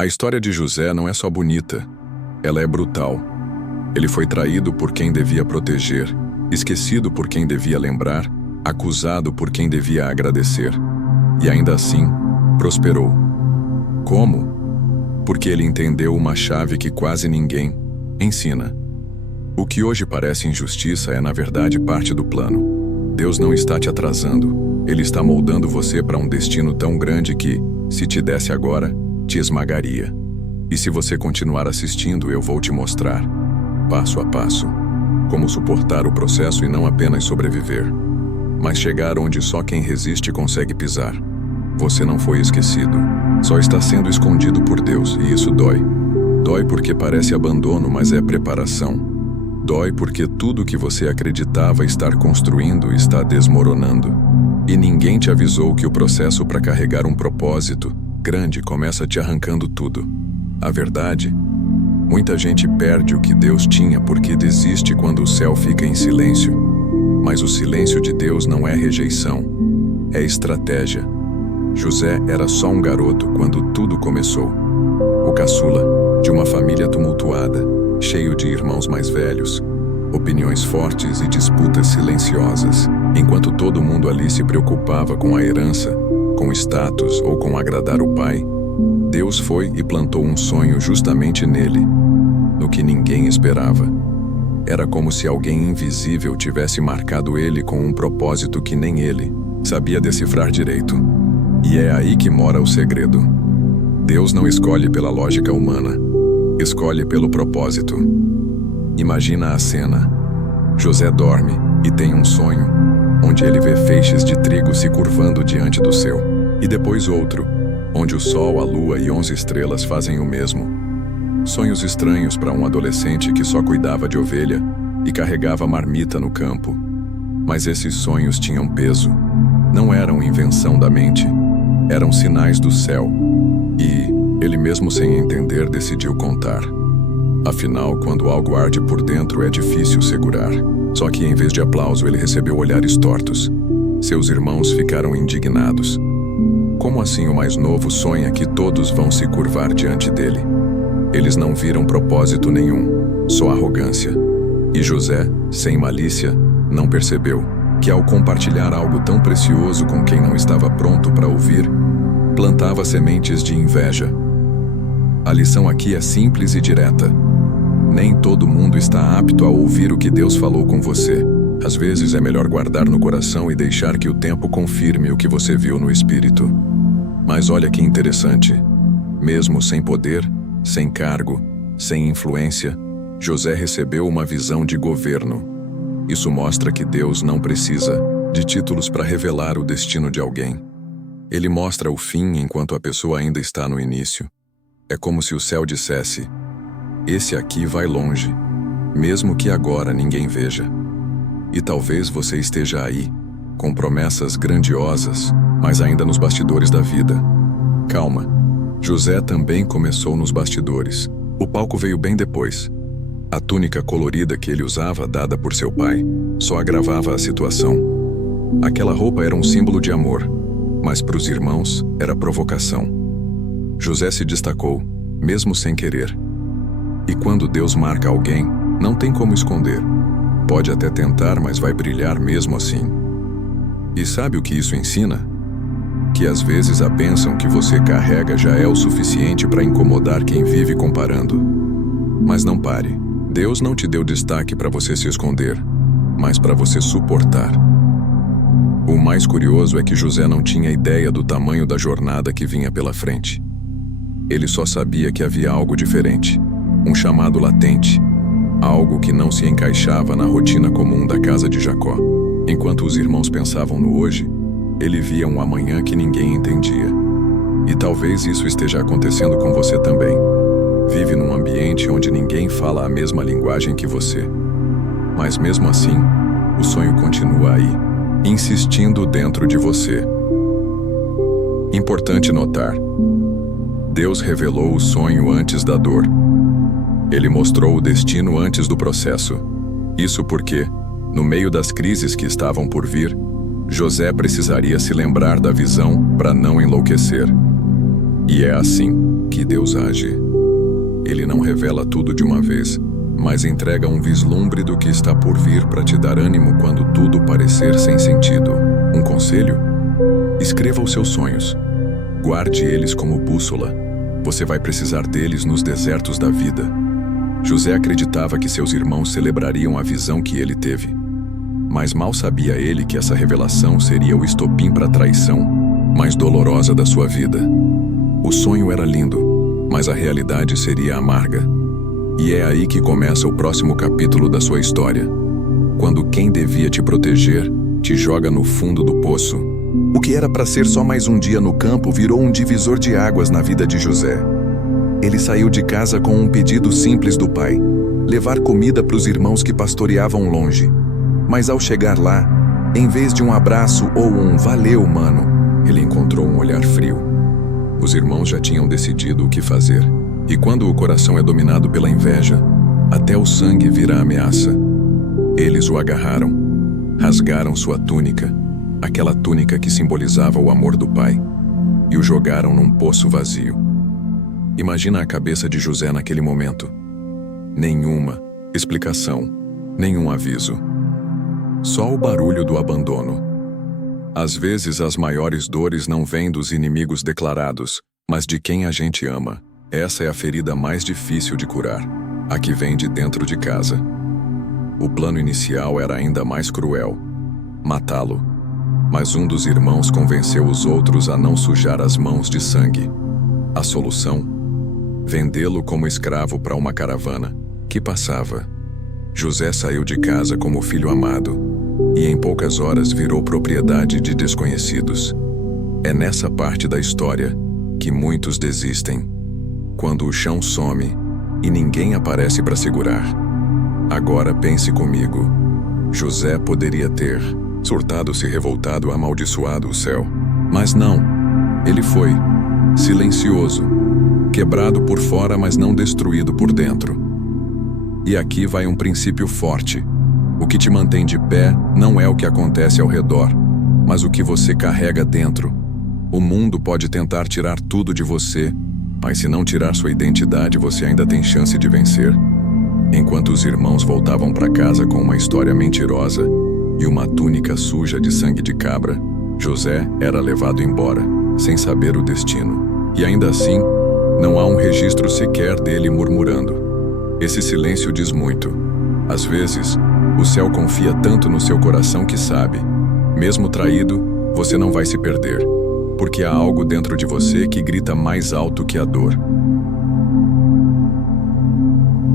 A história de José não é só bonita, ela é brutal. Ele foi traído por quem devia proteger, esquecido por quem devia lembrar, acusado por quem devia agradecer. E ainda assim, prosperou. Como? Porque ele entendeu uma chave que quase ninguém ensina. O que hoje parece injustiça é, na verdade, parte do plano. Deus não está te atrasando, Ele está moldando você para um destino tão grande que, se te desse agora, te esmagaria. E se você continuar assistindo, eu vou te mostrar, passo a passo, como suportar o processo e não apenas sobreviver, mas chegar onde só quem resiste consegue pisar. Você não foi esquecido, só está sendo escondido por Deus, e isso dói. Dói porque parece abandono, mas é preparação. Dói porque tudo que você acreditava estar construindo está desmoronando. E ninguém te avisou que o processo para carregar um propósito grande começa te arrancando tudo. A verdade, muita gente perde o que Deus tinha porque desiste quando o céu fica em silêncio. Mas o silêncio de Deus não é rejeição, é estratégia. José era só um garoto quando tudo começou. O caçula de uma família tumultuada, cheio de irmãos mais velhos, opiniões fortes e disputas silenciosas. Enquanto todo mundo ali se preocupava com a herança, com status ou com agradar o pai, Deus foi e plantou um sonho justamente nele, no que ninguém esperava. Era como se alguém invisível tivesse marcado ele com um propósito que nem ele sabia decifrar direito. E é aí que mora o segredo. Deus não escolhe pela lógica humana, escolhe pelo propósito. Imagina a cena. José dorme e tem um sonho, onde ele vê feixes de trigo se curvando diante do seu. E depois outro, onde o sol, a lua e 11 estrelas fazem o mesmo. Sonhos estranhos para um adolescente que só cuidava de ovelha e carregava marmita no campo. Mas esses sonhos tinham peso. Não eram invenção da mente, eram sinais do céu. E ele mesmo sem entender decidiu contar. Afinal, quando algo arde por dentro é difícil segurar. Só que em vez de aplauso ele recebeu olhares tortos. Seus irmãos ficaram indignados. Como assim o mais novo sonha que todos vão se curvar diante dele? Eles não viram propósito nenhum, só arrogância. E José, sem malícia, não percebeu que ao compartilhar algo tão precioso com quem não estava pronto para ouvir, plantava sementes de inveja. A lição aqui é simples e direta. Nem todo mundo está apto a ouvir o que Deus falou com você. Às vezes é melhor guardar no coração e deixar que o tempo confirme o que você viu no espírito. Mas olha que interessante. Mesmo sem poder, sem cargo, sem influência, José recebeu uma visão de governo. Isso mostra que Deus não precisa de títulos para revelar o destino de alguém. Ele mostra o fim enquanto a pessoa ainda está no início. É como se o céu dissesse: esse aqui vai longe, mesmo que agora ninguém veja. E talvez você esteja aí, com promessas grandiosas, mas ainda nos bastidores da vida. Calma, José também começou nos bastidores. O palco veio bem depois. A túnica colorida que ele usava, dada por seu pai, só agravava a situação. Aquela roupa era um símbolo de amor, mas para os irmãos era provocação. José se destacou, mesmo sem querer. E quando Deus marca alguém, não tem como esconder. Pode até tentar, mas vai brilhar mesmo assim. E sabe o que isso ensina? Que às vezes a bênção que você carrega já é o suficiente para incomodar quem vive comparando. Mas não pare. Deus não te deu destaque para você se esconder, mas para você suportar. O mais curioso é que José não tinha ideia do tamanho da jornada que vinha pela frente. Ele só sabia que havia algo diferente, um chamado latente, algo que não se encaixava na rotina comum da casa de Jacó. Enquanto os irmãos pensavam no hoje, ele via um amanhã que ninguém entendia. E talvez isso esteja acontecendo com você também. Vive num ambiente onde ninguém fala a mesma linguagem que você. Mas mesmo assim, o sonho continua aí, insistindo dentro de você. Importante notar: Deus revelou o sonho antes da dor. Ele mostrou o destino antes do processo. Isso porque, no meio das crises que estavam por vir, José precisaria se lembrar da visão para não enlouquecer. E é assim que que Deus age. Ele não revela tudo de uma vez, mas entrega um vislumbre do que está por vir para te dar ânimo quando tudo parecer sem sentido. Um conselho? Escreva os seus sonhos. Guarde eles como bússola. Você vai precisar deles nos desertos da vida. José acreditava que seus irmãos celebrariam a visão que ele teve. Mas mal sabia ele que essa revelação seria o estopim para a traição mais dolorosa da sua vida. O sonho era lindo, mas a realidade seria amarga. E é aí que começa o próximo capítulo da sua história. Quando quem devia te proteger te joga no fundo do poço. O que era para ser só mais um dia no campo virou um divisor de águas na vida de José. Ele saiu de casa com um pedido simples do pai: levar comida para os irmãos que pastoreavam longe. Mas ao chegar lá, em vez de um abraço ou um "valeu, mano", ele encontrou um olhar frio. Os irmãos já tinham decidido o que fazer. E quando o coração é dominado pela inveja, até o sangue vira ameaça. Eles o agarraram, rasgaram sua túnica, aquela túnica que simbolizava o amor do pai, e o jogaram num poço vazio. Imagina a cabeça de José naquele momento. Nenhuma explicação, nenhum aviso. Só o barulho do abandono. Às vezes as maiores dores não vêm dos inimigos declarados, mas de quem a gente ama. Essa é a ferida mais difícil de curar, a que vem de dentro de casa. O plano inicial era ainda mais cruel: matá-lo. Mas um dos irmãos convenceu os outros a não sujar as mãos de sangue. A solução? Vendê-lo como escravo para uma caravana que passava. José saiu de casa como filho amado, e em poucas horas virou propriedade de desconhecidos. É nessa parte da história que muitos desistem. Quando o chão some e ninguém aparece para segurar. Agora pense comigo. José poderia ter surtado, se revoltado, amaldiçoado o céu. Mas não. Ele foi silencioso, quebrado por fora, mas não destruído por dentro. E aqui vai um princípio forte. O que te mantém de pé não é o que acontece ao redor, mas o que você carrega dentro. O mundo pode tentar tirar tudo de você, mas se não tirar sua identidade, você ainda tem chance de vencer. Enquanto os irmãos voltavam para casa com uma história mentirosa e uma túnica suja de sangue de cabra, José era levado embora, sem saber o destino. E ainda assim, não há um registro sequer dele murmurando. Esse silêncio diz muito. Às vezes, o céu confia tanto no seu coração que sabe, mesmo traído, você não vai se perder, porque há algo dentro de você que grita mais alto que a dor.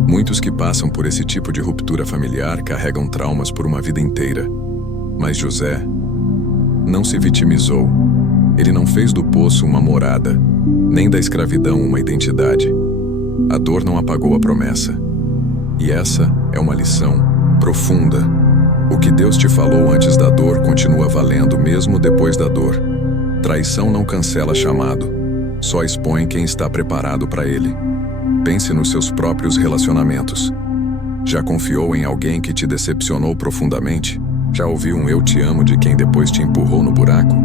Muitos que passam por esse tipo de ruptura familiar carregam traumas por uma vida inteira. Mas José não se vitimizou. Ele não fez do poço uma morada, nem da escravidão uma identidade. A dor não apagou a promessa. E essa é uma lição profunda. O que Deus te falou antes da dor continua valendo mesmo depois da dor. Traição não cancela chamado, só expõe quem está preparado para ele. Pense nos seus próprios relacionamentos. Já confiou em alguém que te decepcionou profundamente? Já ouviu um "eu te amo" de quem depois te empurrou no buraco?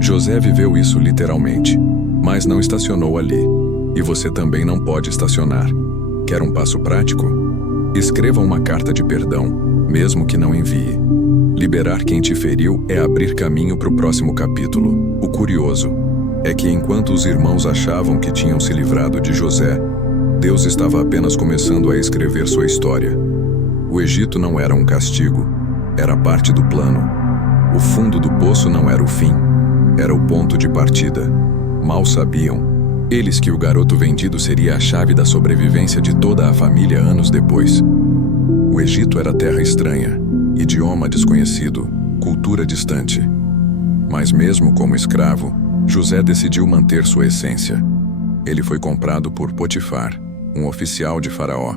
José viveu isso literalmente, mas não estacionou ali. E você também não pode estacionar. Quer um passo prático? Escreva uma carta de perdão, mesmo que não envie. Liberar quem te feriu é abrir caminho para o próximo capítulo. O curioso é que enquanto os irmãos achavam que tinham se livrado de José, Deus estava apenas começando a escrever sua história. O Egito não era um castigo, era parte do plano. O fundo do poço não era o fim, era o ponto de partida. Mal sabiam eles que o garoto vendido seria a chave da sobrevivência de toda a família anos depois. O Egito era terra estranha, idioma desconhecido, cultura distante. Mas mesmo como escravo, José decidiu manter sua essência. Ele foi comprado por Potifar, um oficial de Faraó,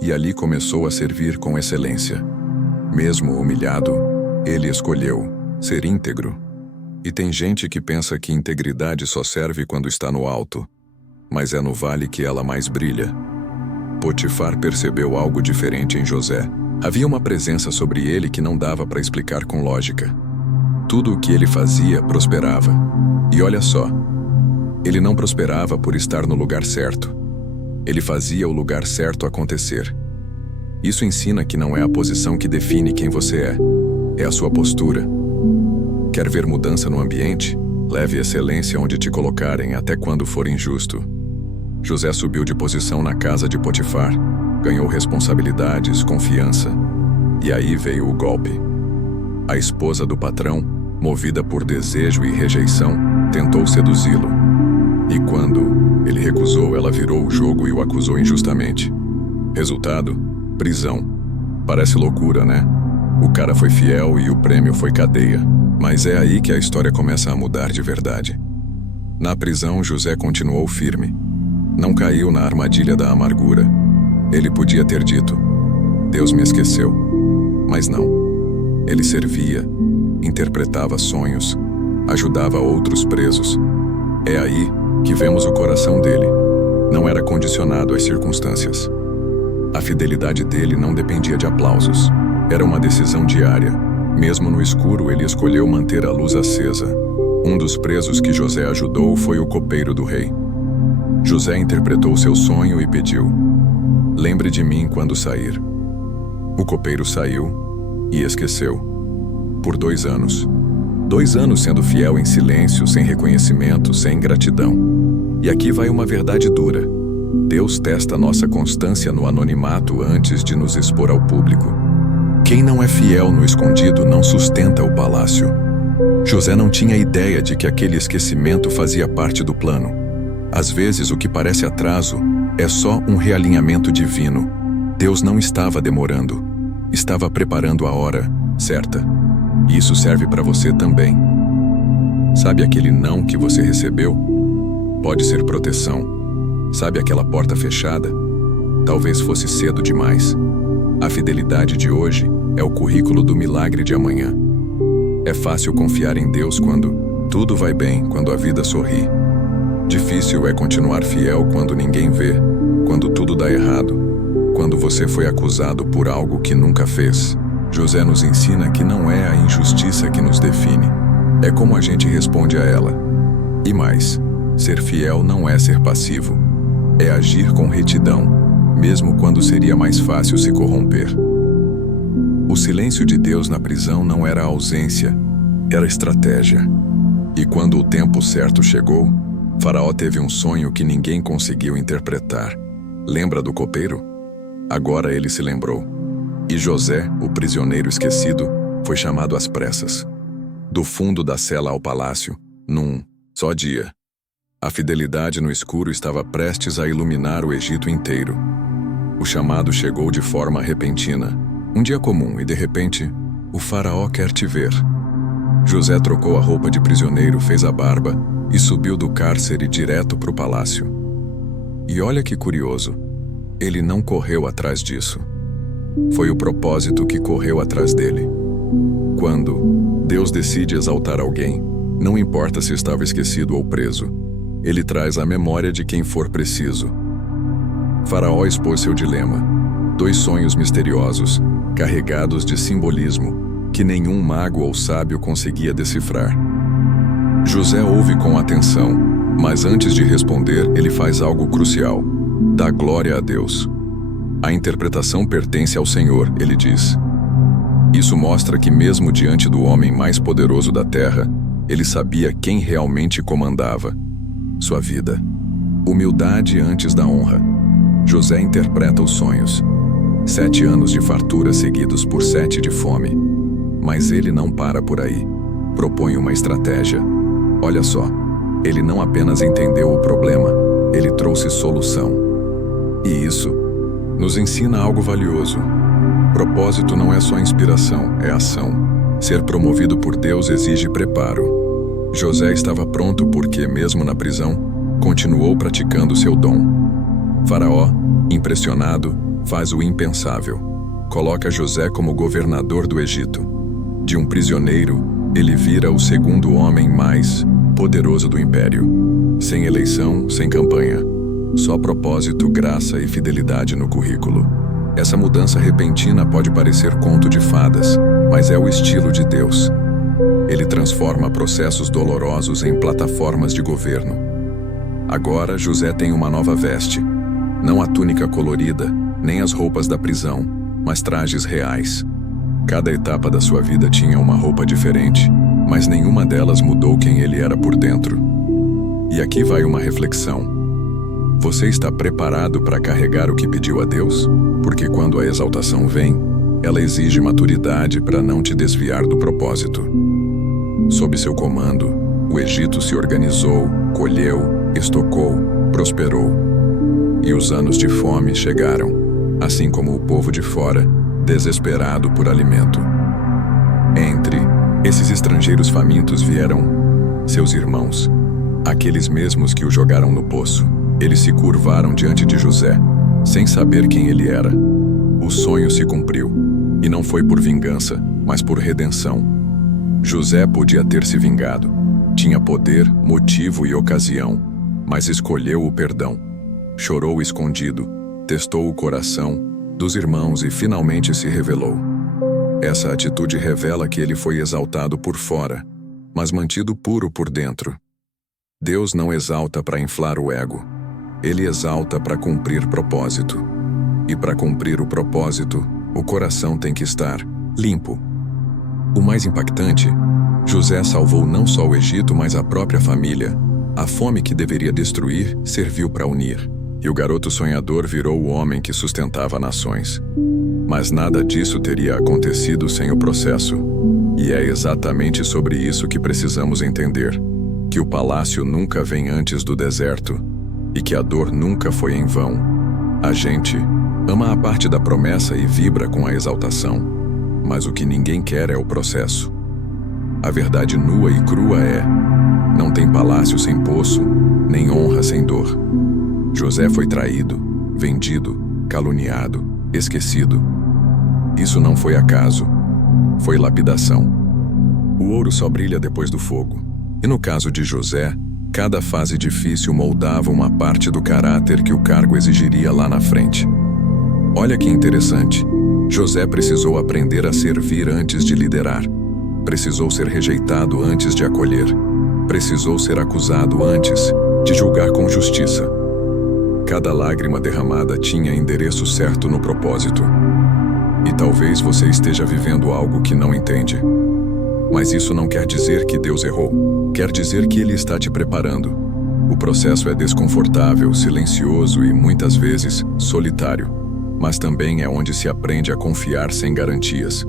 e ali começou a servir com excelência. Mesmo humilhado, ele escolheu ser íntegro. E tem gente que pensa que integridade só serve quando está no alto, mas é no vale que ela mais brilha. Potifar percebeu algo diferente em José. Havia uma presença sobre ele que não dava para explicar com lógica. Tudo o que ele fazia prosperava. E olha só, Ele não prosperava por estar no lugar certo. Ele fazia o lugar certo acontecer. Isso ensina que não é a posição que define quem você é a sua postura. Quer ver mudança no ambiente? Leve excelência onde te colocarem até quando for injusto. José subiu de posição na casa de Potifar, ganhou responsabilidades, confiança. E aí veio o golpe. A esposa do patrão, movida por desejo e rejeição, tentou seduzi-lo. E quando ele recusou, ela virou o jogo e o acusou injustamente. Resultado: prisão. Parece loucura, né? O cara foi fiel e o prêmio foi cadeia. Mas é aí que a história começa a mudar de verdade. Na prisão, José continuou firme. Não caiu na armadilha da amargura. Ele podia ter dito: Deus me esqueceu. Mas não. Ele servia, interpretava sonhos, ajudava outros presos. É aí que vemos o coração dele. Não era condicionado às circunstâncias. A fidelidade dele não dependia de aplausos. Era uma decisão diária. Mesmo no escuro, ele escolheu manter a luz acesa. Um dos presos que José ajudou foi o copeiro do rei. José interpretou seu sonho e pediu: lembre de mim quando sair. O copeiro saiu e esqueceu. Por 2 anos. 2 anos sendo fiel em silêncio, sem reconhecimento, sem gratidão. E aqui vai uma verdade dura. Deus testa nossa constância no anonimato antes de nos expor ao público. Quem não é fiel no escondido não sustenta o palácio. José não tinha ideia de que aquele esquecimento fazia parte do plano. Às vezes, o que parece atraso é só um realinhamento divino. Deus não estava demorando. Estava preparando a hora certa. E isso serve para você também. Sabe aquele não que você recebeu? Pode ser proteção. Sabe aquela porta fechada? Talvez fosse cedo demais. A fidelidade de hoje é o currículo do milagre de amanhã. É fácil confiar em Deus quando tudo vai bem, quando a vida sorri. Difícil é continuar fiel quando ninguém vê, quando tudo dá errado, quando você foi acusado por algo que nunca fez. José nos ensina que não é a injustiça que nos define, é como a gente responde a ela. E mais, ser fiel não é ser passivo, é agir com retidão, mesmo quando seria mais fácil se corromper. O silêncio de Deus na prisão não era ausência, era estratégia. E quando o tempo certo chegou, Faraó teve um sonho que ninguém conseguiu interpretar. Lembra do copeiro? Agora ele se lembrou. E José, o prisioneiro esquecido, foi chamado às pressas. Do fundo da cela ao palácio, num só dia. A fidelidade no escuro estava prestes a iluminar o Egito inteiro. O chamado chegou de forma repentina. Um dia comum e, de repente, o faraó quer te ver. José trocou a roupa de prisioneiro, fez a barba e subiu do cárcere direto para o palácio. E olha que curioso, ele não correu atrás disso. Foi o propósito que correu atrás dele. Quando Deus decide exaltar alguém, não importa se estava esquecido ou preso, ele traz a memória de quem for preciso. Faraó expôs seu dilema. 2 sonhos misteriosos, carregados de simbolismo, que nenhum mago ou sábio conseguia decifrar. José ouve com atenção, mas antes de responder, ele faz algo crucial: dá glória a Deus. A interpretação pertence ao Senhor, ele diz. Isso mostra que mesmo diante do homem mais poderoso da terra, ele sabia quem realmente comandava sua vida. Humildade antes da honra. José interpreta os sonhos. 7 anos de fartura seguidos por 7 de fome. Mas ele não para por aí. Propõe uma estratégia. Olha só, ele não apenas entendeu o problema, ele trouxe solução. E isso nos ensina algo valioso. Propósito não é só inspiração, é ação. Ser promovido por Deus exige preparo. José estava pronto porque, mesmo na prisão, continuou praticando seu dom. Faraó, impressionado, faz o impensável. Coloca José como governador do Egito. De um prisioneiro, ele vira o 2º homem mais poderoso do império. Sem eleição, sem campanha. Só propósito, graça e fidelidade no currículo. Essa mudança repentina pode parecer conto de fadas, mas é o estilo de Deus. Ele transforma processos dolorosos em plataformas de governo. Agora José tem uma nova veste. Não a túnica colorida, nem as roupas da prisão, mas trajes reais. Cada etapa da sua vida tinha uma roupa diferente, mas nenhuma delas mudou quem ele era por dentro. E aqui vai uma reflexão. Você está preparado para carregar o que pediu a Deus? Porque quando a exaltação vem, ela exige maturidade para não te desviar do propósito. Sob seu comando, o Egito se organizou, colheu, estocou, prosperou. E os anos de fome chegaram, assim como o povo de fora, desesperado por alimento. Entre esses estrangeiros famintos vieram seus irmãos, aqueles mesmos que o jogaram no poço. Eles se curvaram diante de José, sem saber quem ele era. O sonho se cumpriu, e não foi por vingança, mas por redenção. José podia ter se vingado. Tinha poder, motivo e ocasião, mas escolheu o perdão. Chorou escondido, testou o coração dos irmãos e finalmente se revelou. Essa atitude revela que ele foi exaltado por fora, mas mantido puro por dentro. Deus não exalta para inflar o ego. Ele exalta para cumprir propósito. E para cumprir o propósito, o coração tem que estar limpo. O mais impactante, José salvou não só o Egito, mas a própria família. A fome que deveria destruir serviu para unir. E o garoto sonhador virou o homem que sustentava nações. Mas nada disso teria acontecido sem o processo. E é exatamente sobre isso que precisamos entender. Que o palácio nunca vem antes do deserto. E que a dor nunca foi em vão. A gente ama a parte da promessa e vibra com a exaltação. Mas o que ninguém quer é o processo. A verdade nua e crua é: não tem palácio sem poço, nem honra sem dor. José foi traído, vendido, caluniado, esquecido. Isso não foi acaso, foi lapidação. O ouro só brilha depois do fogo. E no caso de José, cada fase difícil moldava uma parte do caráter que o cargo exigiria lá na frente. Olha que interessante. José precisou aprender a servir antes de liderar. Precisou ser rejeitado antes de acolher. Precisou ser acusado antes de julgar com justiça. Cada lágrima derramada tinha endereço certo no propósito. E talvez você esteja vivendo algo que não entende. Mas isso não quer dizer que Deus errou. Quer dizer que Ele está te preparando. O processo é desconfortável, silencioso e, muitas vezes, solitário. Mas também é onde se aprende a confiar sem garantias.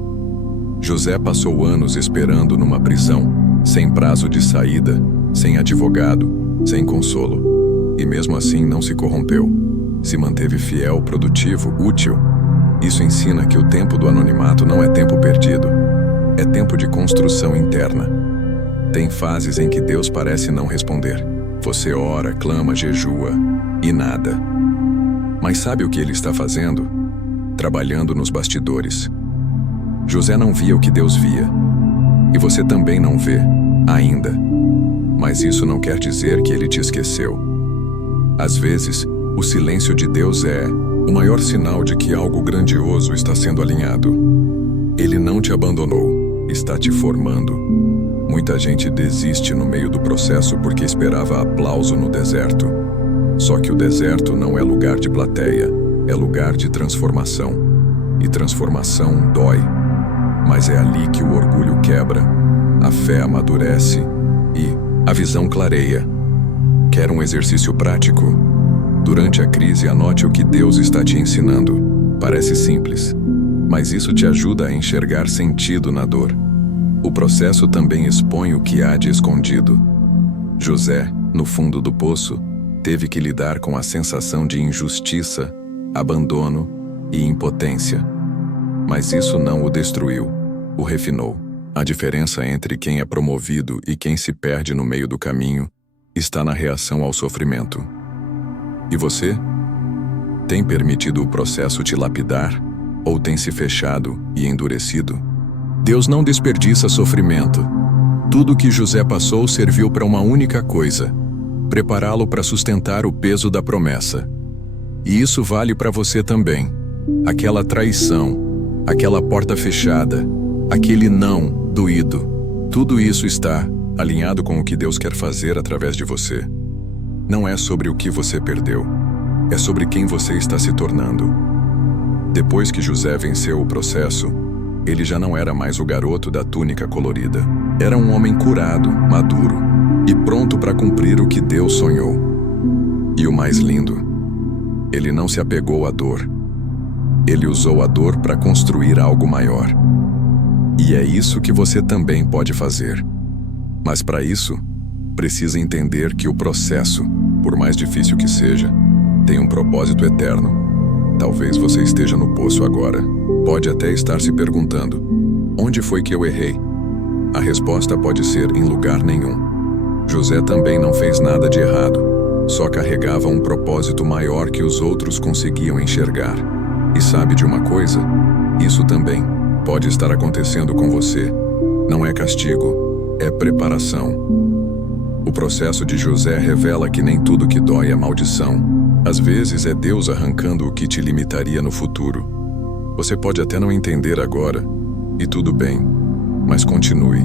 José passou anos esperando numa prisão, sem prazo de saída, sem advogado, sem consolo. E mesmo assim não se corrompeu. Se manteve fiel, produtivo, útil. Isso ensina que o tempo do anonimato não é tempo perdido. É tempo de construção interna. Tem fases em que Deus parece não responder. Você ora, clama, jejua e nada. Mas sabe o que Ele está fazendo? Trabalhando nos bastidores. José não via o que Deus via. E você também não vê, ainda. Mas isso não quer dizer que Ele te esqueceu. Às vezes, o silêncio de Deus é o maior sinal de que algo grandioso está sendo alinhado. Ele não te abandonou, está te formando. Muita gente desiste no meio do processo porque esperava aplauso no deserto. Só que o deserto não é lugar de plateia, é lugar de transformação. E transformação dói. Mas é ali que o orgulho quebra, a fé amadurece e a visão clareia. Quer um exercício prático? Durante a crise, anote o que Deus está te ensinando. Parece simples, mas isso te ajuda a enxergar sentido na dor. O processo também expõe o que há de escondido. José, no fundo do poço, teve que lidar com a sensação de injustiça, abandono e impotência. Mas isso não o destruiu, o refinou. A diferença entre quem é promovido e quem se perde no meio do caminho está na reação ao sofrimento. E você? Tem permitido o processo te lapidar ou tem se fechado e endurecido? Deus não desperdiça sofrimento. Tudo que José passou serviu para uma única coisa: prepará-lo para sustentar o peso da promessa. E isso vale para você também. Aquela traição, aquela porta fechada, aquele não doído, tudo isso está alinhado com o que Deus quer fazer através de você. Não é sobre o que você perdeu, é sobre quem você está se tornando. Depois que José venceu o processo, ele já não era mais o garoto da túnica colorida. Era um homem curado, maduro e pronto para cumprir o que Deus sonhou. E o mais lindo, ele não se apegou à dor. Ele usou a dor para construir algo maior. E é isso que você também pode fazer. Mas para isso, precisa entender que o processo, por mais difícil que seja, tem um propósito eterno. Talvez você esteja no poço agora. Pode até estar se perguntando: onde foi que eu errei? A resposta pode ser em lugar nenhum. José também não fez nada de errado, só carregava um propósito maior que os outros conseguiam enxergar. E sabe de uma coisa? Isso também pode estar acontecendo com você. Não é castigo, é preparação. O processo de José revela que nem tudo que dói é maldição. Às vezes é Deus arrancando o que te limitaria no futuro. Você pode até não entender agora, e tudo bem, mas continue.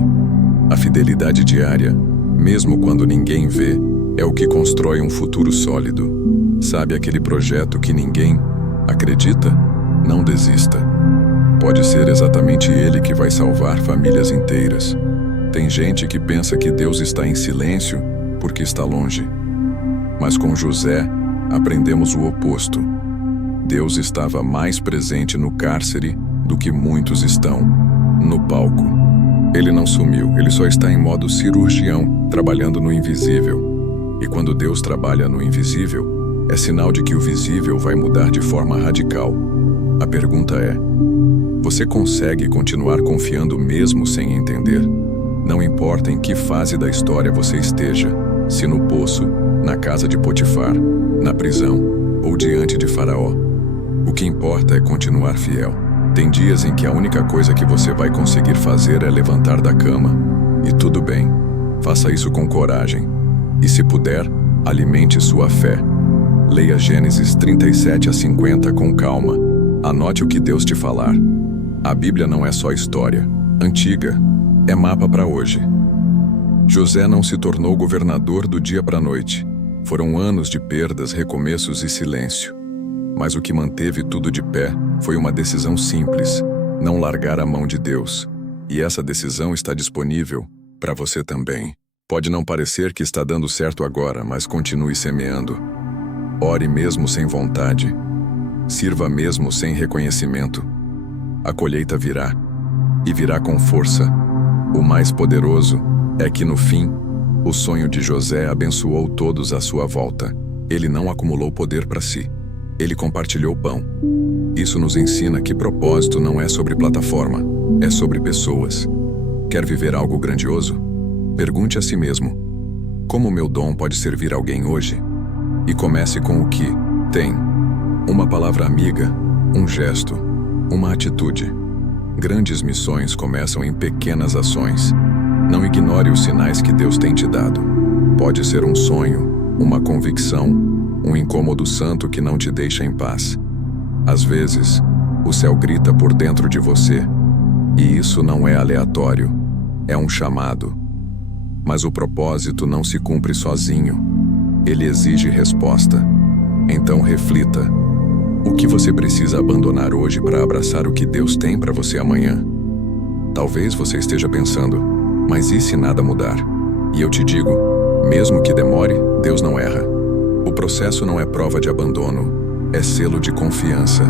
A fidelidade diária, mesmo quando ninguém vê, é o que constrói um futuro sólido. Sabe aquele projeto que ninguém acredita? Não desista. Pode ser exatamente ele que vai salvar famílias inteiras. Tem gente que pensa que Deus está em silêncio porque está longe. Mas com José, aprendemos o oposto. Deus estava mais presente no cárcere do que muitos estão no palco. Ele não sumiu, ele só está em modo cirurgião, trabalhando no invisível. E quando Deus trabalha no invisível, é sinal de que o visível vai mudar de forma radical. A pergunta é: você consegue continuar confiando mesmo sem entender? Não importa em que fase da história você esteja, se no poço, na casa de Potifar, na prisão ou diante de Faraó. O que importa é continuar fiel. Tem dias em que a única coisa que você vai conseguir fazer é levantar da cama. E tudo bem, faça isso com coragem. E se puder, alimente sua fé. Leia Gênesis 37-50 com calma. Anote o que Deus te falar. A Bíblia não é só história antiga, é mapa para hoje. José não se tornou governador do dia para a noite. Foram anos de perdas, recomeços e silêncio. Mas o que manteve tudo de pé foi uma decisão simples: não largar a mão de Deus. E essa decisão está disponível para você também. Pode não parecer que está dando certo agora, mas continue semeando. Ore mesmo sem vontade. Sirva mesmo sem reconhecimento. A colheita virá, e virá com força. O mais poderoso é que, no fim, o sonho de José abençoou todos à sua volta. Ele não acumulou poder para si. Ele compartilhou pão. Isso nos ensina que propósito não é sobre plataforma, é sobre pessoas. Quer viver algo grandioso? Pergunte a si mesmo: como meu dom pode servir alguém hoje? E comece com o que tem. Uma palavra amiga, um gesto, uma atitude. Grandes missões começam em pequenas ações. Não ignore os sinais que Deus tem te dado. Pode ser um sonho, uma convicção, um incômodo santo que não te deixa em paz. Às vezes, o céu grita por dentro de você, e isso não é aleatório, é um chamado. Mas o propósito não se cumpre sozinho, ele exige resposta. Então reflita: o que você precisa abandonar hoje para abraçar o que Deus tem para você amanhã? Talvez você esteja pensando: mas e se nada mudar? E eu te digo, mesmo que demore, Deus não erra. O processo não é prova de abandono, é selo de confiança.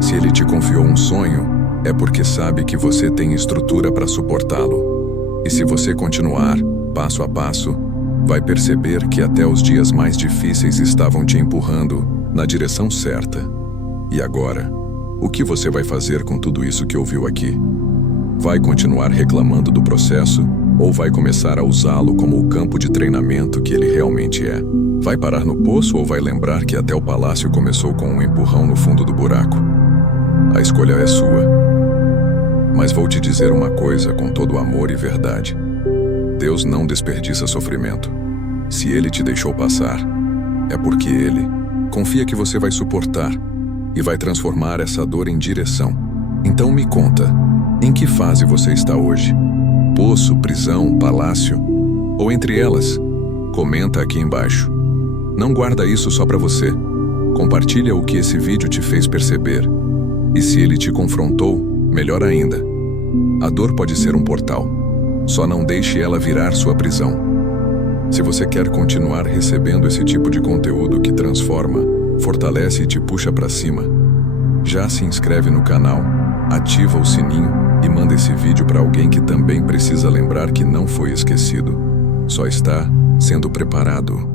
Se Ele te confiou um sonho, é porque sabe que você tem estrutura para suportá-lo. E se você continuar, passo a passo, vai perceber que até os dias mais difíceis estavam te empurrando na direção certa. E agora, o que você vai fazer com tudo isso que ouviu aqui? Vai continuar reclamando do processo ou vai começar a usá-lo como o campo de treinamento que ele realmente é? Vai parar no poço ou vai lembrar que até o palácio começou com um empurrão no fundo do buraco? A escolha é sua. Mas vou te dizer uma coisa com todo amor e verdade: Deus não desperdiça sofrimento. Se Ele te deixou passar, é porque Ele confia que você vai suportar e vai transformar essa dor em direção. Então me conta, em que fase você está hoje? Poço, prisão, palácio? Ou entre elas? Comenta aqui embaixo. Não guarda isso só para você. Compartilha o que esse vídeo te fez perceber. E se ele te confrontou, melhor ainda. A dor pode ser um portal. Só não deixe ela virar sua prisão. Se você quer continuar recebendo esse tipo de conteúdo que transforma, fortalece e te puxa para cima, já se inscreve no canal, ativa o sininho e manda esse vídeo para alguém que também precisa lembrar que não foi esquecido. Só está sendo preparado.